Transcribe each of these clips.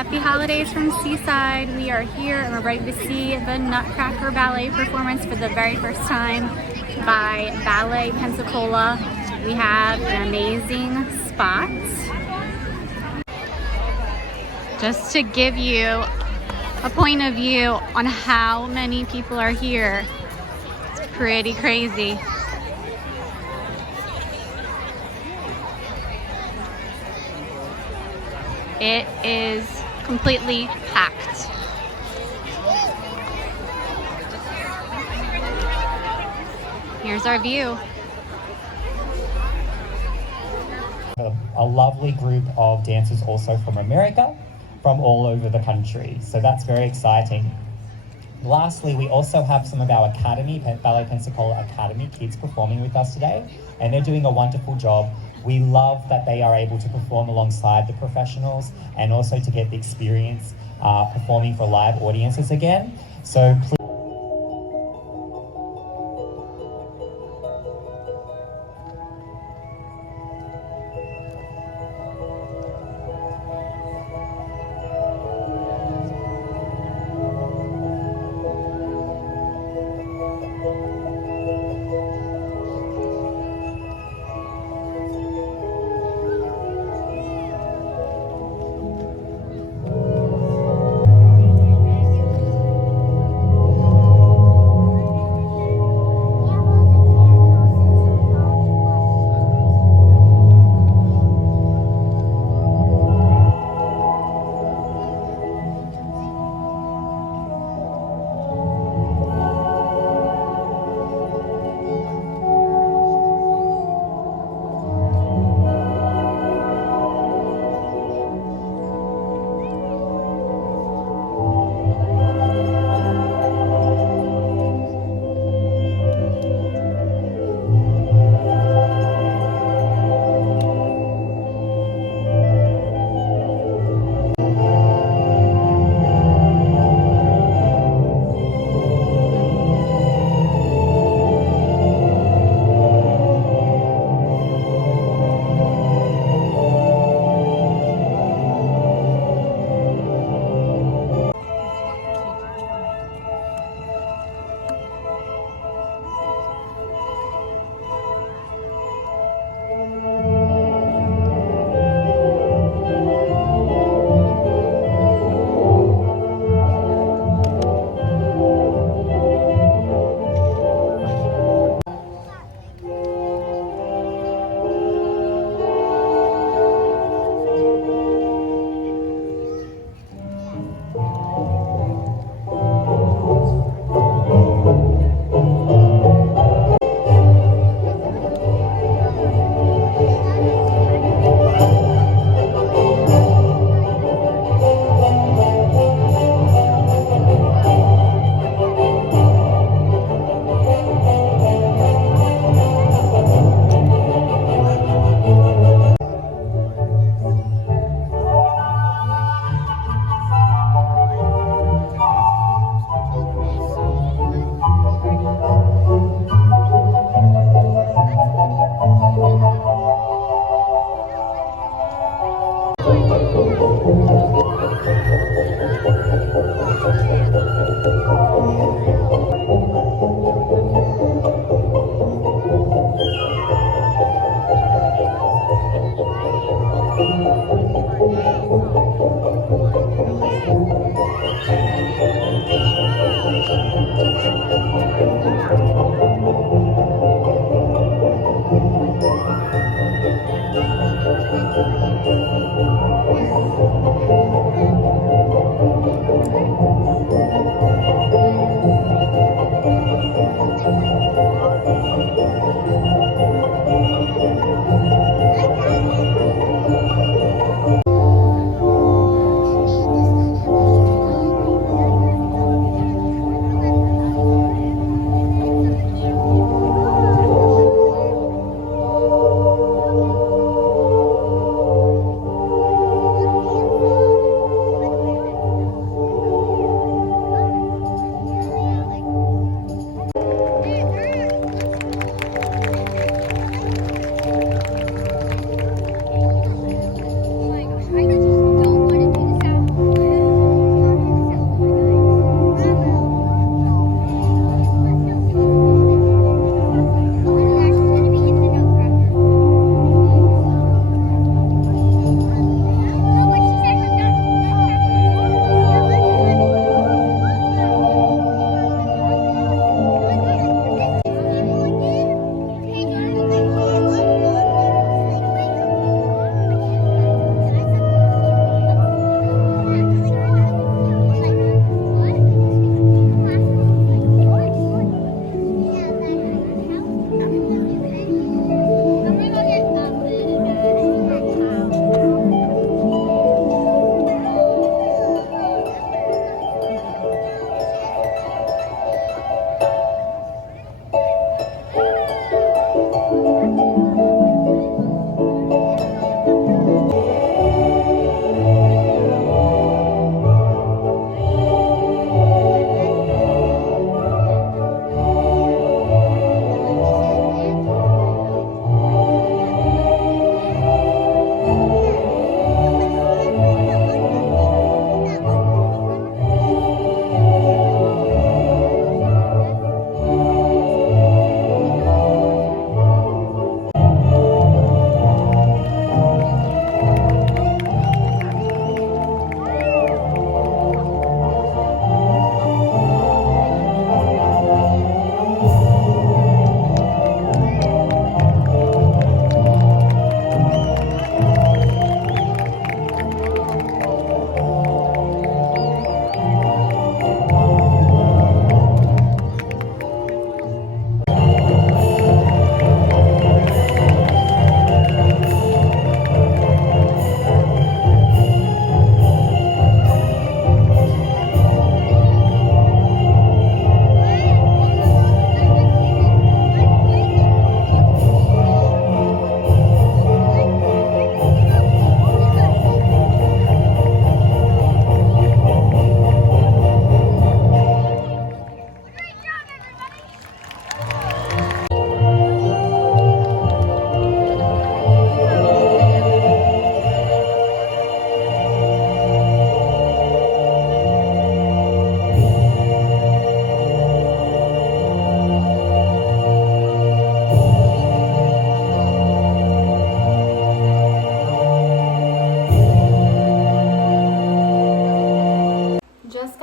Happy holidays from Seaside. We are here and we're ready to see the Nutcracker Ballet performance for the very first time by Ballet Pensacola. We have an amazing spot. Just to give you a point of view on how many people are here, it's pretty crazy. It is completely packed. Here's our view. A lovely group of dancers also from America, from all over the country. So that's very exciting. Lastly, we also have some of our Academy, Ballet Pensacola Academy kids performing with us today, and they're doing a wonderful job. We love that they are able to perform alongside the professionals and also to get the experience performing for live audiences again. So please.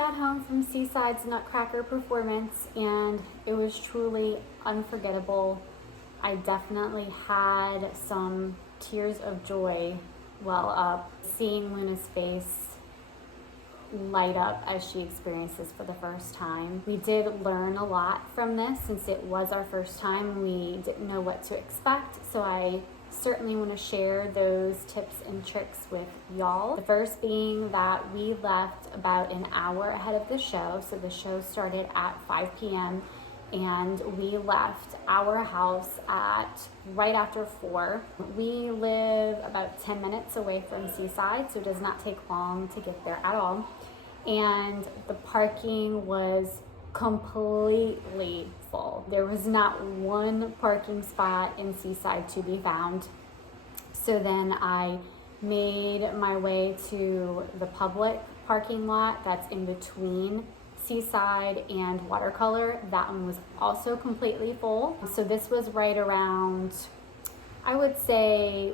got home from Seaside's Nutcracker performance and it was truly unforgettable. I definitely had some tears of joy well up, seeing Luna's face light up as she experienced this for the first time. We did learn a lot from this since it was our first time. We didn't know what to expect, so I certainly want to share those tips and tricks with y'all. The first being that we left about an hour ahead of the show. So the show started at 5 p.m. and we left our house at right after 4. We live about 10 minutes away from Seaside, so it does not take long to get there at all. And the parking was completely full. There was not one parking spot in Seaside to be found. So then I made my way to the public parking lot that's in between Seaside and Watercolor. That one was also completely full. So this was right around, I would say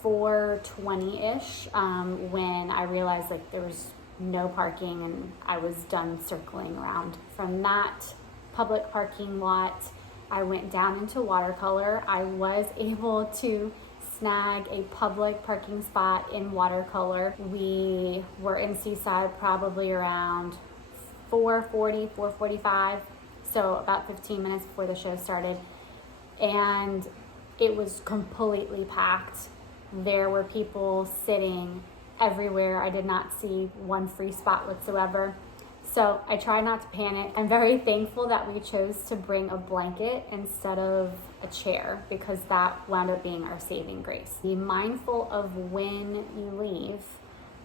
4:20-ish, when I realized like there was no parking and I was done circling around. From that public parking lot, I went down into Watercolor. I was able to snag a public parking spot in Watercolor. We were in Seaside probably around 4:40, 4:45, so about 15 minutes before the show started, and it was completely packed. There were people sitting everywhere. I did not see one free spot whatsoever. So I try not to panic. I'm very thankful that we chose to bring a blanket instead of a chair because that wound up being our saving grace. Be mindful of when you leave.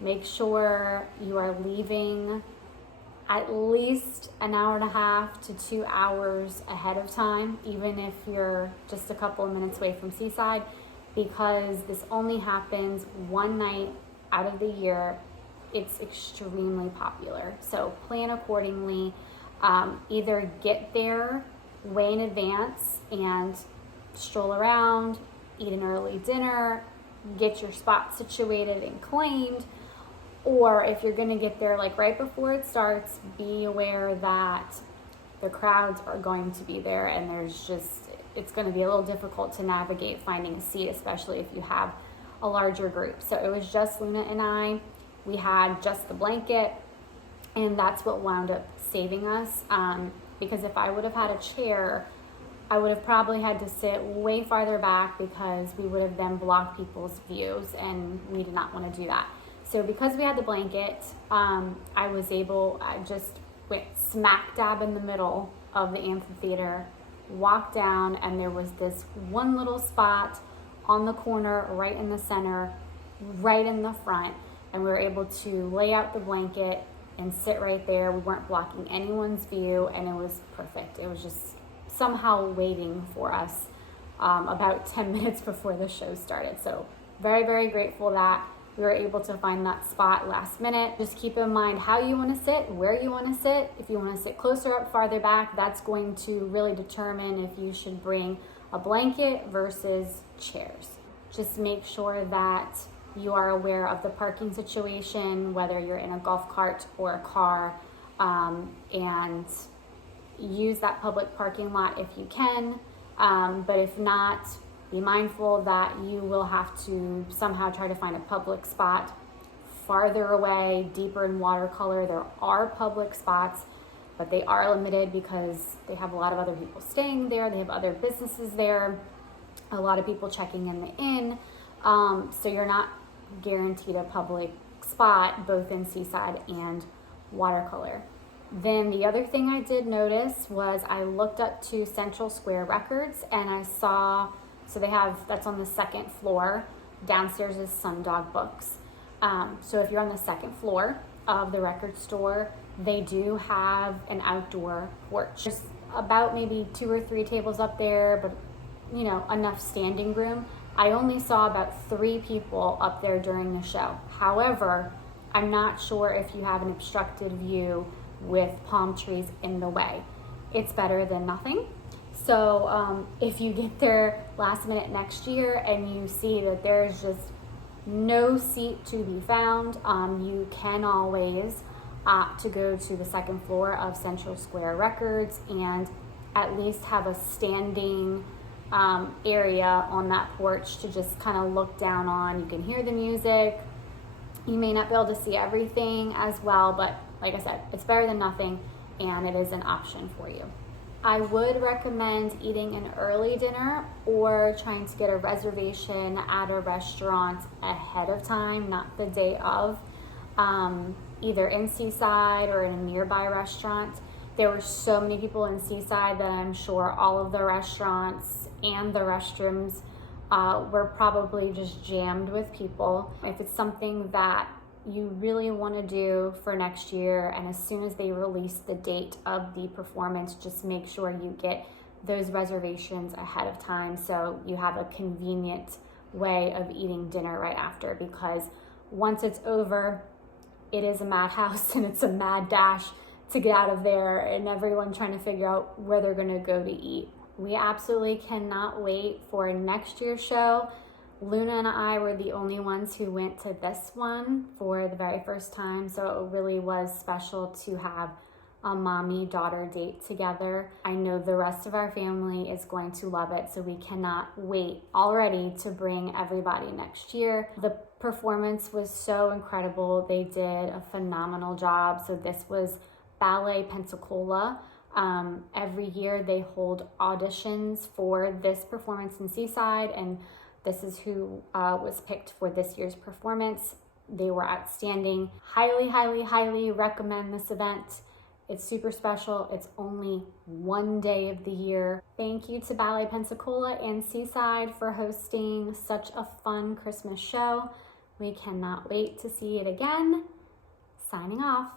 Make sure you are leaving at least an hour and a half to 2 hours ahead of time, even if you're just a couple of minutes away from Seaside, because this only happens one night out of the year. It's extremely popular. So plan accordingly. Either get there way in advance and stroll around, eat an early dinner, get your spot situated and claimed, or if you're gonna get there like right before it starts, be aware that the crowds are going to be there and it's gonna be a little difficult to navigate finding a seat, especially if you have a larger group. So it was just Luna and I. We had just the blanket, and that's what wound up saving us. Because if I would have had a chair, I would have probably had to sit way farther back because we would have then blocked people's views, and we did not want to do that. So because we had the blanket, I just went smack dab in the middle of the amphitheater, walked down, and there was this one little spot on the corner, right in the center, right in the front. And we were able to lay out the blanket and sit right there. We weren't blocking anyone's view, and it was perfect. It was just somehow waiting for us about 10 minutes before the show started. So very, very grateful that we were able to find that spot last minute. Just keep in mind how you want to sit, where you want to sit. If you want to sit closer up, farther back, that's going to really determine if you should bring a blanket versus chairs. Just make sure that you are aware of the parking situation, whether you're in a golf cart or a car, and use that public parking lot if you can. But if not, be mindful that you will have to somehow try to find a public spot farther away, deeper in Watercolor. There are public spots, but they are limited because they have a lot of other people staying there. They have other businesses there, a lot of people checking in the inn. So you're not guaranteed a public spot both in Seaside and Watercolor. Then the other thing I did notice was I looked up to Central Square Records and I saw, so that's on the second floor. Downstairs is Sundog Books. So if you're on the second floor of the record store, they do have an outdoor porch. There's about maybe 2 or 3 tables up there, but enough standing room. I only saw about 3 people up there during the show. However, I'm not sure if you have an obstructed view with palm trees in the way. It's better than nothing. So if you get there last minute next year and you see that there's just no seat to be found, you can always opt to go to the second floor of Central Square Records and at least have a standing area on that porch to just kind of look down on. You can hear the music. You may not be able to see everything as well, but like I said, it's better than nothing, and it is an option for you. I would recommend eating an early dinner or trying to get a reservation at a restaurant ahead of time, not the day of, either in Seaside or in a nearby restaurant. There were so many people in Seaside that I'm sure all of the restaurants and the restrooms were probably just jammed with people. If it's something that you really want to do for next year, and as soon as they release the date of the performance, just make sure you get those reservations ahead of time so you have a convenient way of eating dinner right after, because once it's over, it is a madhouse and it's a mad dash to get out of there and everyone trying to figure out where they're going to go to eat. We absolutely cannot wait for next year's show. Luna and I were the only ones who went to this one for the very first time, so it really was special to have a mommy-daughter date together. I know the rest of our family is going to love it, so we cannot wait already to bring everybody next year. The performance was so incredible. They did a phenomenal job. So this was Ballet Pensacola. Every year they hold auditions for this performance in Seaside, and this is who was picked for this year's performance. They were outstanding. Highly, highly, highly recommend this event. It's super special. It's only one day of the year. Thank you to Ballet Pensacola and Seaside for hosting such a fun Christmas show. We cannot wait to see it again. Signing off.